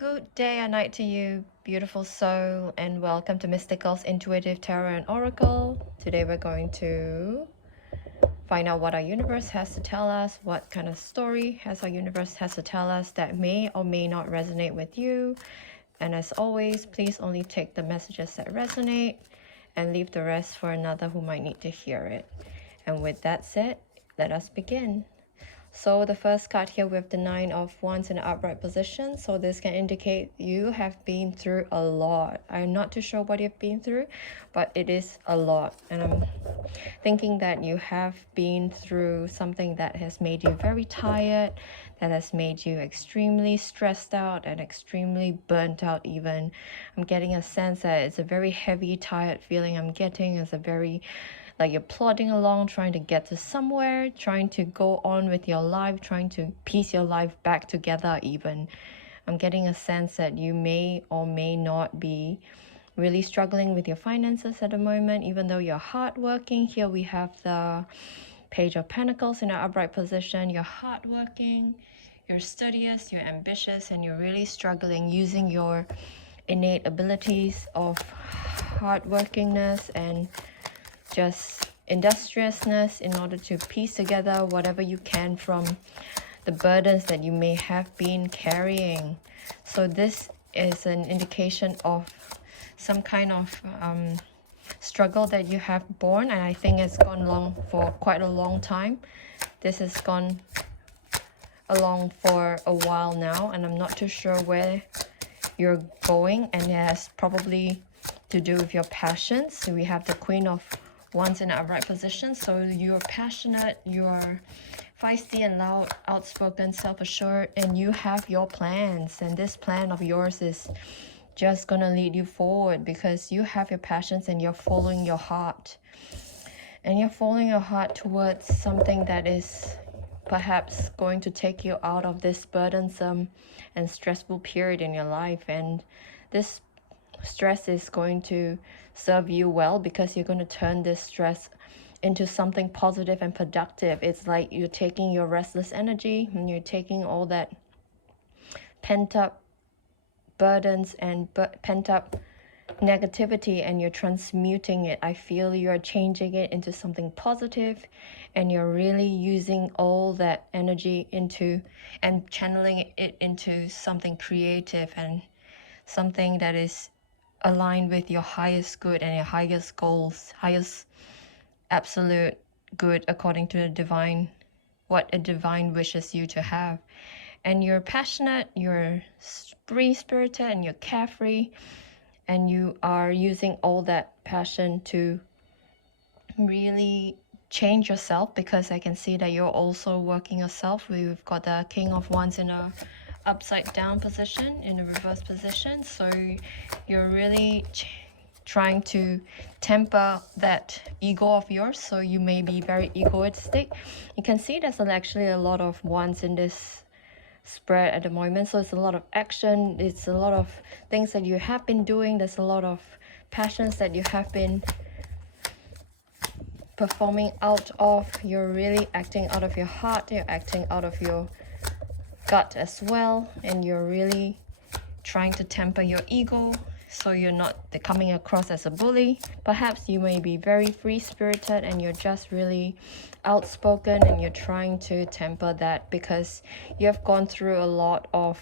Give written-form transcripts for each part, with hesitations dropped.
Good day and night to you, beautiful soul, and welcome to Mystigal's Intuitive Tarot and Oracle. Today we're going to find out what our universe has to tell us, what kind of story has our universe has to tell us that may or may not resonate with you. And as always, please only take the messages that resonate and leave the rest for another who might need to hear it. And with that said, let us begin. So the first card here, we have the Nine of Wands in an upright position. So this can indicate you have been through a lot. I'm not too sure what you've been through, but it is a lot. And I'm thinking that you have been through something that has made you very tired, that has made you extremely stressed out and extremely burnt out even. I'm getting a sense that it's a very heavy, tired feeling I'm getting. It's a very like you're plodding along, trying to get to somewhere, trying to go on with your life, trying to piece your life back together even. I'm getting a sense that you may or may not be really struggling with your finances at the moment, even though you're hardworking. Here we have the Page of Pentacles in an upright position. You're hardworking, you're studious, you're ambitious, and you're really struggling using your innate abilities of hardworkingness and just industriousness in order to piece together whatever you can from the burdens that you may have been carrying. So this is an indication of some kind of struggle that you have borne, and I think it's gone along for quite a long time. This has gone along for a while now, and I'm not too sure where you're going, and it has probably to do with your passions. So we have the Queen of Wands in an upright position. So you're passionate, you're feisty and loud, outspoken, self-assured, and you have your plans, and this plan of yours is just gonna lead you forward because you have your passions and you're following your heart, and you're following your heart towards something that is perhaps going to take you out of this burdensome and stressful period in your life. And this stress is going to serve you well because you're going to turn this stress into something positive and productive. It's like you're taking your restless energy and you're taking all that pent up burdens and pent up negativity and you're transmuting it. I feel you're changing it into something positive, and you're really using all that energy into and channeling it into something creative and something that is aligned with your highest good and your highest goals, highest absolute good according to the divine, what a divine wishes you to have. And you're passionate, you're free-spirited, and you're carefree, and you are using all that passion to really change yourself, because I can see that you're also working yourself. We've got the King of Wands in a upside down position, in a reverse position. So you're really trying to temper that ego of yours. So you may be very egoistic. You can see there's actually a lot of wands in this spread at the moment. So it's a lot of action, it's a lot of things that you have been doing, there's a lot of passions that you have been performing out of. You're really acting out of your heart, you're acting out of your gut as well, and you're really trying to temper your ego so you're not coming across as a bully. Perhaps you may be very free-spirited and you're just really outspoken, and you're trying to temper that because you have gone through a lot of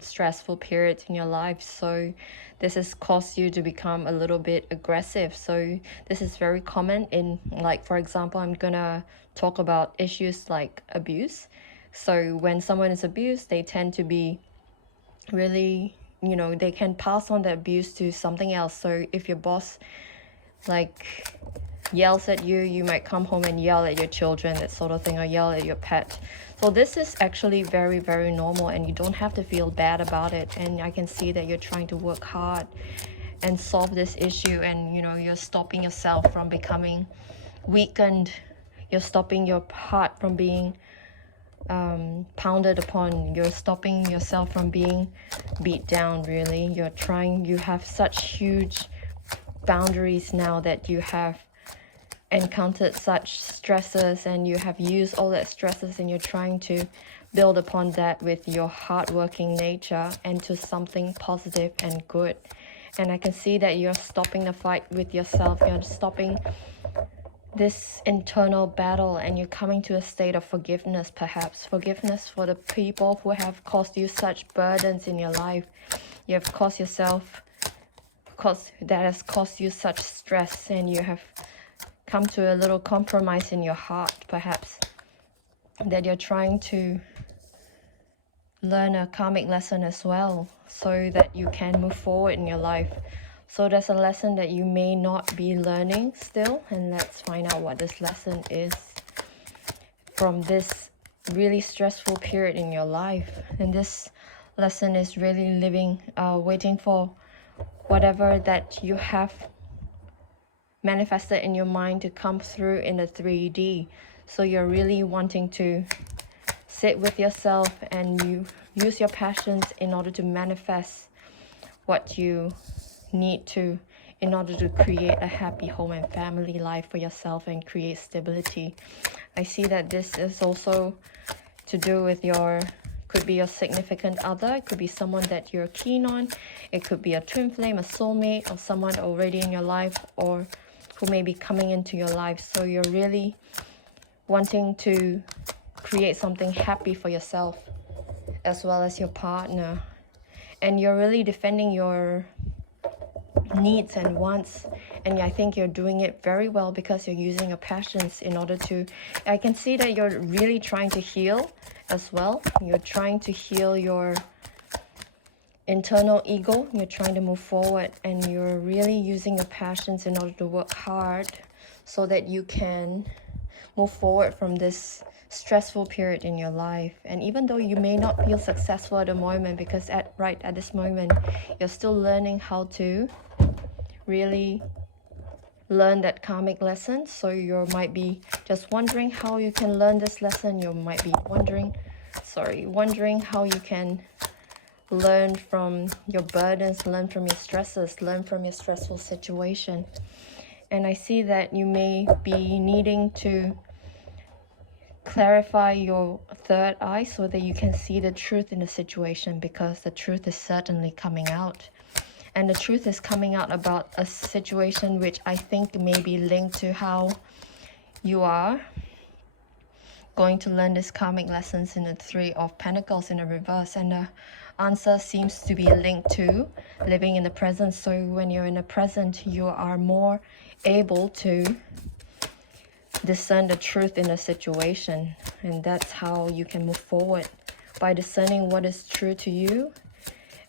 stressful periods in your life. So this has caused you to become a little bit aggressive. So this is very common in, like, for example, I'm gonna talk about issues like abuse. So when someone is abused, they tend to be really, you know, they can pass on the abuse to something else. So if your boss like yells at you, you might come home and yell at your children, that sort of thing, or yell at your pet. So this is actually very, very normal, and you don't have to feel bad about it. And I can see that you're trying to work hard and solve this issue, and you know, you're stopping yourself from becoming weakened. You're stopping your heart from being pounded upon. You're stopping yourself from being beat down. Really, you have such huge boundaries now that you have encountered such stresses, and you have used all that stresses, and you're trying to build upon that with your hardworking nature into something positive and good. And I can see that you're stopping the fight with yourself. You're stopping this internal battle, and you're coming to a state of forgiveness, perhaps forgiveness for the people who have caused you such burdens in your life. You have caused yourself, that has caused you such stress, and you have come to a little compromise in your heart, perhaps, that you're trying to learn a karmic lesson as well, so that you can move forward in your life. So there's a lesson that you may not be learning still, and let's find out what this lesson is from this really stressful period in your life. And this lesson is really waiting for whatever that you have manifested in your mind to come through in the 3D. So you're really wanting to sit with yourself, and you use your passions in order to manifest what you need to in order to create a happy home and family life for yourself and create stability. I see that this is also to do with could be your significant other, it could be someone that you're keen on, it could be a twin flame, a soulmate, or someone already in your life, or who may be coming into your life. So you're really wanting to create something happy for yourself as well as your partner, and you're really defending your needs and wants, and I think you're doing it very well because you're using your passions in order to, I can see that you're really trying to heal as well. You're trying to heal your internal ego, you're trying to move forward, and you're really using your passions in order to work hard so that you can move forward from this stressful period in your life. And even though you may not feel successful at the moment, because at this moment you're still learning how to really learn that karmic lesson. So you might be just wondering how you can learn this lesson. You might be wondering how you can learn from your burdens, learn from your stresses, learn from your stressful situation. And I see that you may be needing to clarify your third eye so that you can see the truth in the situation, because the truth is certainly coming out. And the truth is coming out about a situation which I think may be linked to how you are going to learn these karmic lessons in the Three of Pentacles in the reverse. And the answer seems to be linked to living in the present. So when you're in the present, you are more able to discern the truth in a situation, and that's how you can move forward, by discerning what is true to you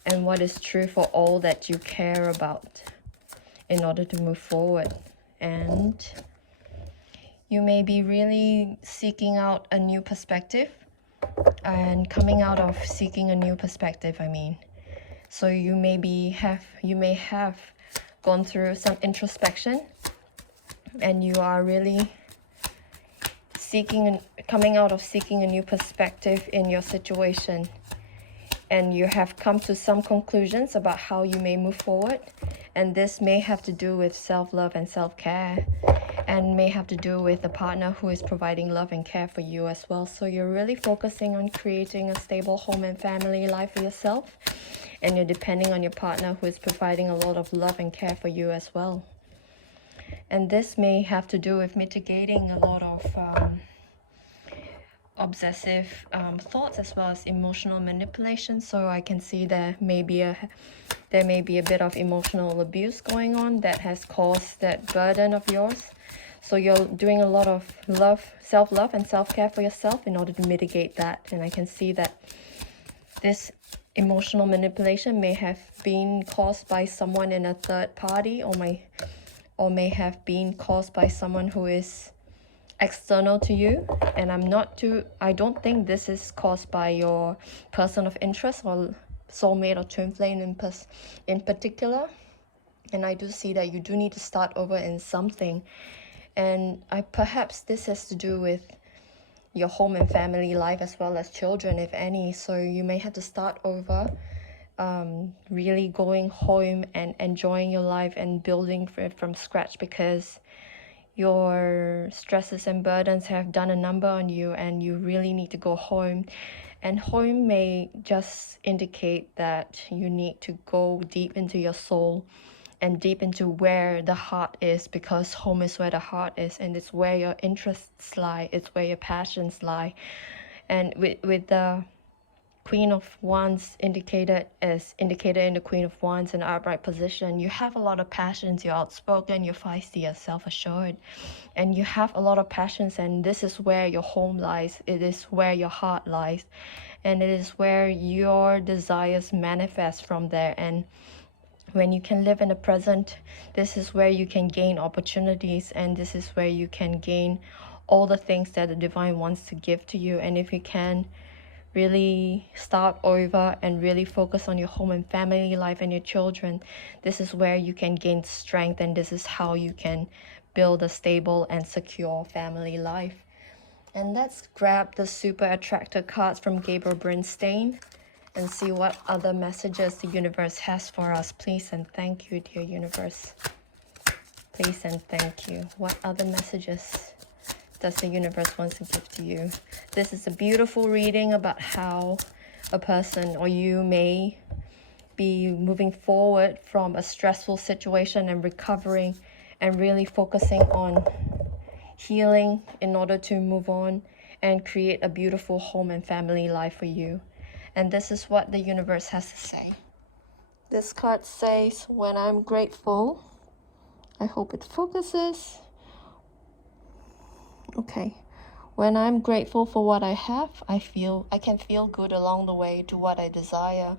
and what is true for all that you care about in order to move forward. And you may be really seeking out a new perspective and coming out of seeking a new perspective, so you may have gone through some introspection, and you are really coming out of seeking a new perspective in your situation, and you have come to some conclusions about how you may move forward. And this may have to do with self-love and self-care, and may have to do with a partner who is providing love and care for you as well. So you're really focusing on creating a stable home and family life for yourself, and you're depending on your partner who is providing a lot of love and care for you as well. And this may have to do with mitigating a lot of obsessive thoughts, as well as emotional manipulation. So I can see there may be a bit of emotional abuse going on that has caused that burden of yours. So you're doing a lot of self-love and self-care for yourself in order to mitigate that. And I can see that this emotional manipulation may have been caused by someone in a third party, or may have been caused by someone who is external to you. And I don't think this is caused by your person of interest or soulmate or twin flame in particular. And I do see that you do need to start over in something, and perhaps this has to do with your home and family life as well as children, if any. So you may have to start over, really going home and enjoying your life and building from scratch, because your stresses and burdens have done a number on you and you really need to go home. And home may just indicate that you need to go deep into your soul and deep into where the heart is, because home is where the heart is, and it's where your interests lie, it's where your passions lie. And with the Queen of Wands indicated in the Queen of Wands in upright position, you have a lot of passions, you're outspoken, you're feisty, you're self-assured, and you have a lot of passions, and this is where your home lies, it is where your heart lies, and it is where your desires manifest from there. And when you can live in the present, this is where you can gain opportunities, and this is where you can gain all the things that the divine wants to give to you. And if you can really start over and really focus on your home and family life and your children, this is where you can gain strength, and this is how you can build a stable and secure family life. And let's grab the super attractor cards from Gabriel Bernstein and see what other messages the universe has for us. Please and thank you, dear universe. Please and thank you. What other messages does the universe want to give to you? This is a beautiful reading about how a person or you may be moving forward from a stressful situation and recovering and really focusing on healing in order to move on and create a beautiful home and family life for you. And this is what the universe has to say. This card says, when I'm grateful, I hope it focuses. Okay. When I'm grateful for what I have, I can feel good along the way to what I desire.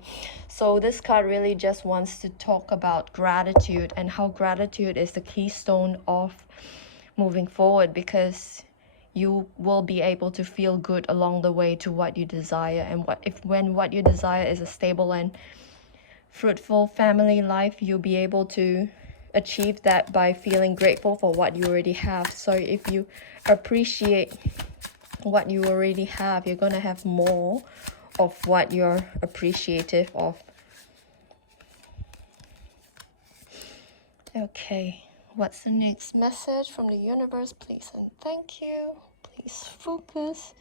So this card really just wants to talk about gratitude and how gratitude is the keystone of moving forward, because you will be able to feel good along the way to what you desire. And when what you desire is a stable and fruitful family life, you'll be able to achieve that by feeling grateful for what you already have. So if you appreciate what you already have, you're gonna have more of what you're appreciative of. Okay, what's the next message from the universe? Please and thank you. Please focus.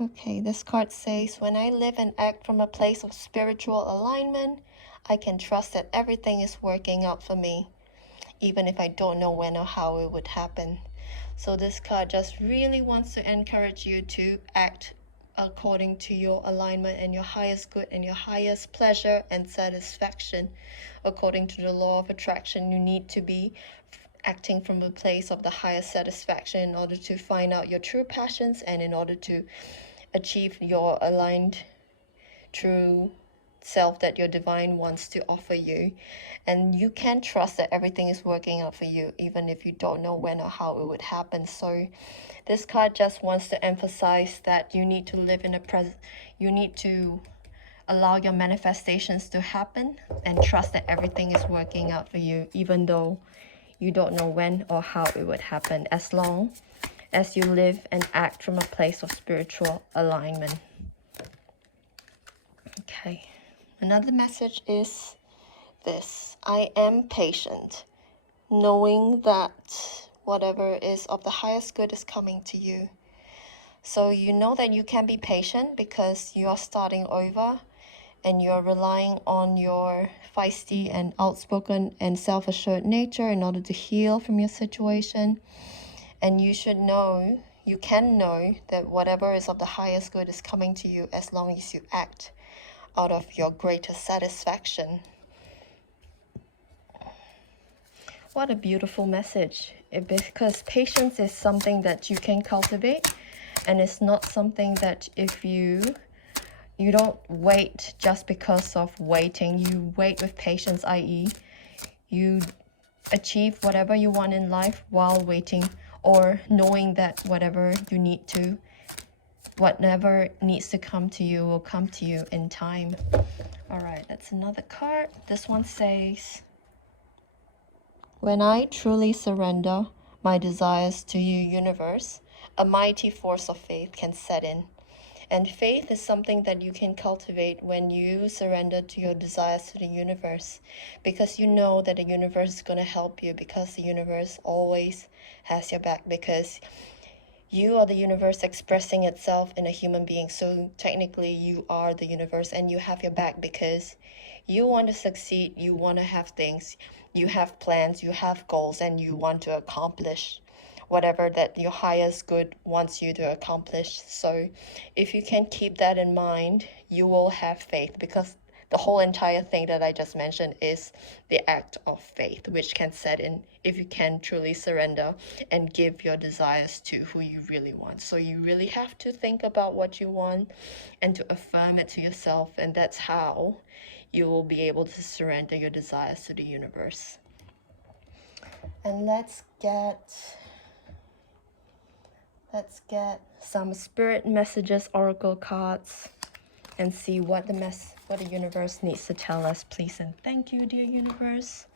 Okay, this card says, when I live and act from a place of spiritual alignment, I can trust that everything is working out for me, even if I don't know when or how it would happen. So this card just really wants to encourage you to act according to your alignment and your highest good and your highest pleasure and satisfaction. According to the law of attraction, you need to be acting from a place of the highest satisfaction in order to find out your true passions and in order to achieve your aligned true self that your divine wants to offer you. And you can trust that everything is working out for you, even if you don't know when or how it would happen. So this card just wants to emphasize that you need to live in the present. You need to allow your manifestations to happen and trust that everything is working out for you, even though you don't know when or how it would happen, as long as you live and act from a place of spiritual alignment. Okay, another message is this: I am patient, knowing that whatever is of the highest good is coming to you. So you know that you can be patient because you are starting over and you're relying on your feisty and outspoken and self-assured nature in order to heal from your situation. And you should know, you can know that whatever is of the highest good is coming to you as long as you act out of your greatest satisfaction. What a beautiful message. Because patience is something that you can cultivate, and it's not something that if you don't wait just because of waiting. You wait with patience, i.e. you achieve whatever you want in life while waiting, or knowing that whatever needs to come to you will come to you in time. All right, that's another card. This one says, when I truly surrender my desires to you, universe, a mighty force of faith can set in. And faith is something that you can cultivate when you surrender to your desires to the universe, because you know that the universe is going to help you, because the universe always has your back, because you are the universe expressing itself in a human being. So technically you are the universe, and you have your back because you want to succeed, you want to have things, you have plans, you have goals, and you want to accomplish whatever that your highest good wants you to accomplish. So if you can keep that in mind, you will have faith, because the whole entire thing that I just mentioned is the act of faith, which can set in if you can truly surrender and give your desires to who you really want. So you really have to think about what you want and to affirm it to yourself, and that's how you will be able to surrender your desires to the universe. And let's get some spirit messages, oracle cards, and see what the universe needs to tell us. Please and thank you, dear universe.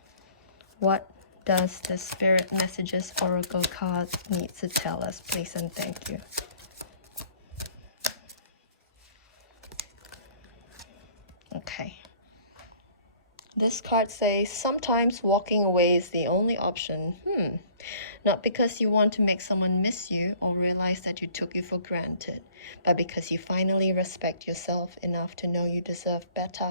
What does the spirit messages, oracle cards need to tell us? Please and thank you. Okay. This card says, sometimes walking away is the only option. Not because you want to make someone miss you or realize that you took you for granted, but because you finally respect yourself enough to know you deserve better.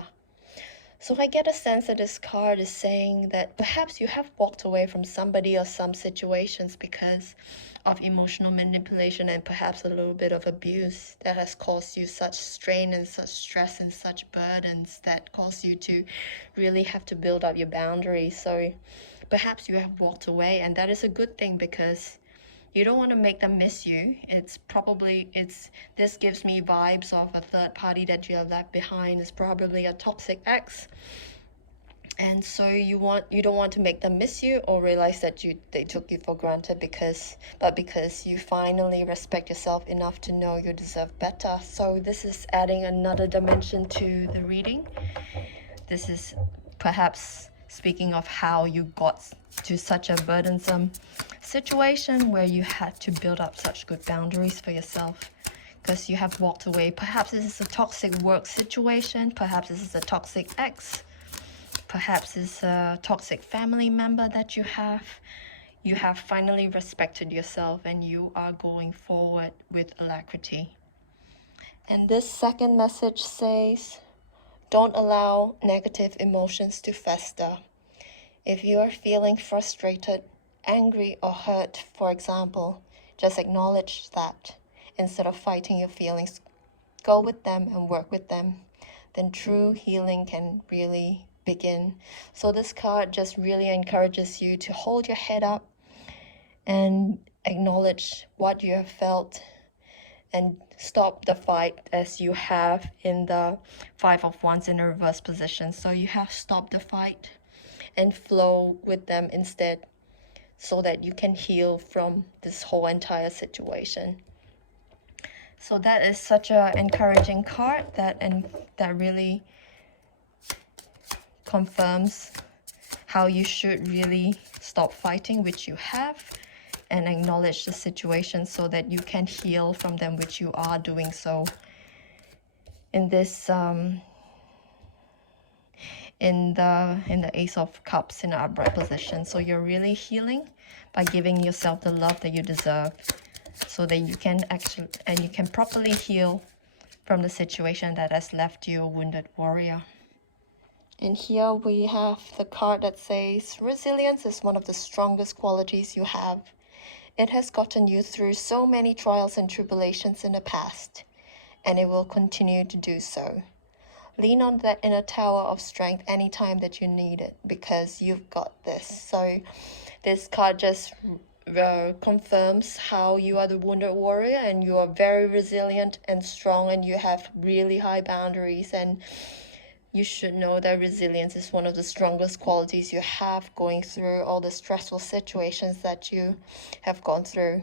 So I get a sense that this card is saying that perhaps you have walked away from somebody or some situations because of emotional manipulation and perhaps a little bit of abuse that has caused you such strain and such stress and such burdens that cause you to really have to build up your boundaries. So perhaps you have walked away, and that is a good thing, because you don't want to make them miss you. This gives me vibes of a third party that you have left behind. Is probably a toxic ex, and so you don't want to make them miss you or realize that they took you for granted, because you finally respect yourself enough to know you deserve better. So this is adding another dimension to the reading. This is perhaps speaking of how you got to such a burdensome situation where you had to build up such good boundaries for yourself, because you have walked away. Perhaps this is a toxic work situation, perhaps this is a toxic ex, perhaps it's a toxic family member that you have. You have finally respected yourself, and you are going forward with alacrity. And this second message says, don't allow negative emotions to fester. If you are feeling frustrated, angry, or hurt, for example, just acknowledge that. Instead of fighting your feelings, go with them and work with them. Then true healing can really begin. So this card just really encourages you to hold your head up and acknowledge what you have felt, and stop the fight, as you have in the Five of Wands in a reverse position. So you have stopped the fight and flow with them instead, so that you can heal from this whole entire situation. So that is such an encouraging card that really confirms how you should really stop fighting, which you have, and acknowledge the situation so that you can heal from them, which you are doing so in this in the Ace of Cups in the upright position. So you're really healing by giving yourself the love that you deserve, so that you can properly heal from the situation that has left you a wounded warrior. And here we have the card that says, resilience is one of the strongest qualities you have. It has gotten you through so many trials and tribulations in the past, and it will continue to do so. Lean on that inner tower of strength anytime that you need it, because you've got this. So this card just confirms how you are the wounded warrior, and you are very resilient and strong, and you have really high boundaries, and you should know that resilience is one of the strongest qualities you have, going through all the stressful situations that you have gone through.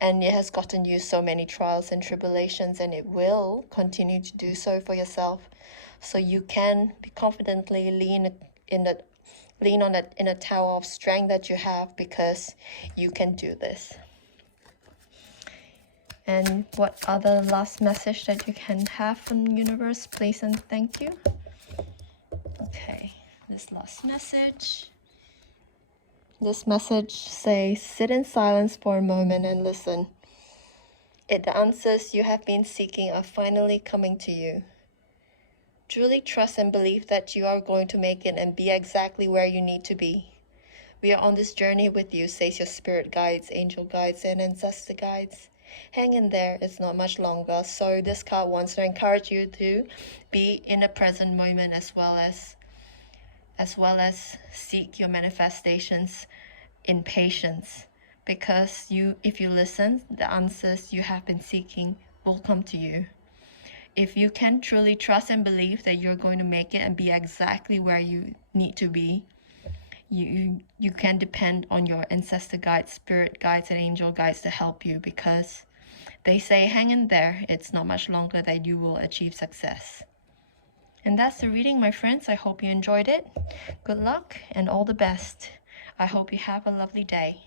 And it has gotten you so many trials and tribulations, and it will continue to do so for yourself. So you can confidently lean on that inner tower of strength that you have, because you can do this. And what other last message that you can have from universe, please and thank you. Okay, this last message. This message says, sit in silence for a moment and listen. The answers you have been seeking are finally coming to you. Truly trust and believe that you are going to make it and be exactly where you need to be. We are on this journey with you, says your spirit guides, angel guides, and ancestor guides. Hang in there, it's not much longer. So this card wants to encourage you to be in the present moment as well as seek your manifestations in patience. Because if you listen, the answers you have been seeking will come to you. If you can truly trust and believe that you're going to make it and be exactly where you need to be, you can depend on your ancestor guides, spirit guides, and angel guides to help you, because they say hang in there, it's not much longer that you will achieve success. And that's the reading, my friends. I hope you enjoyed it. Good luck and all the best. I hope you have a lovely day.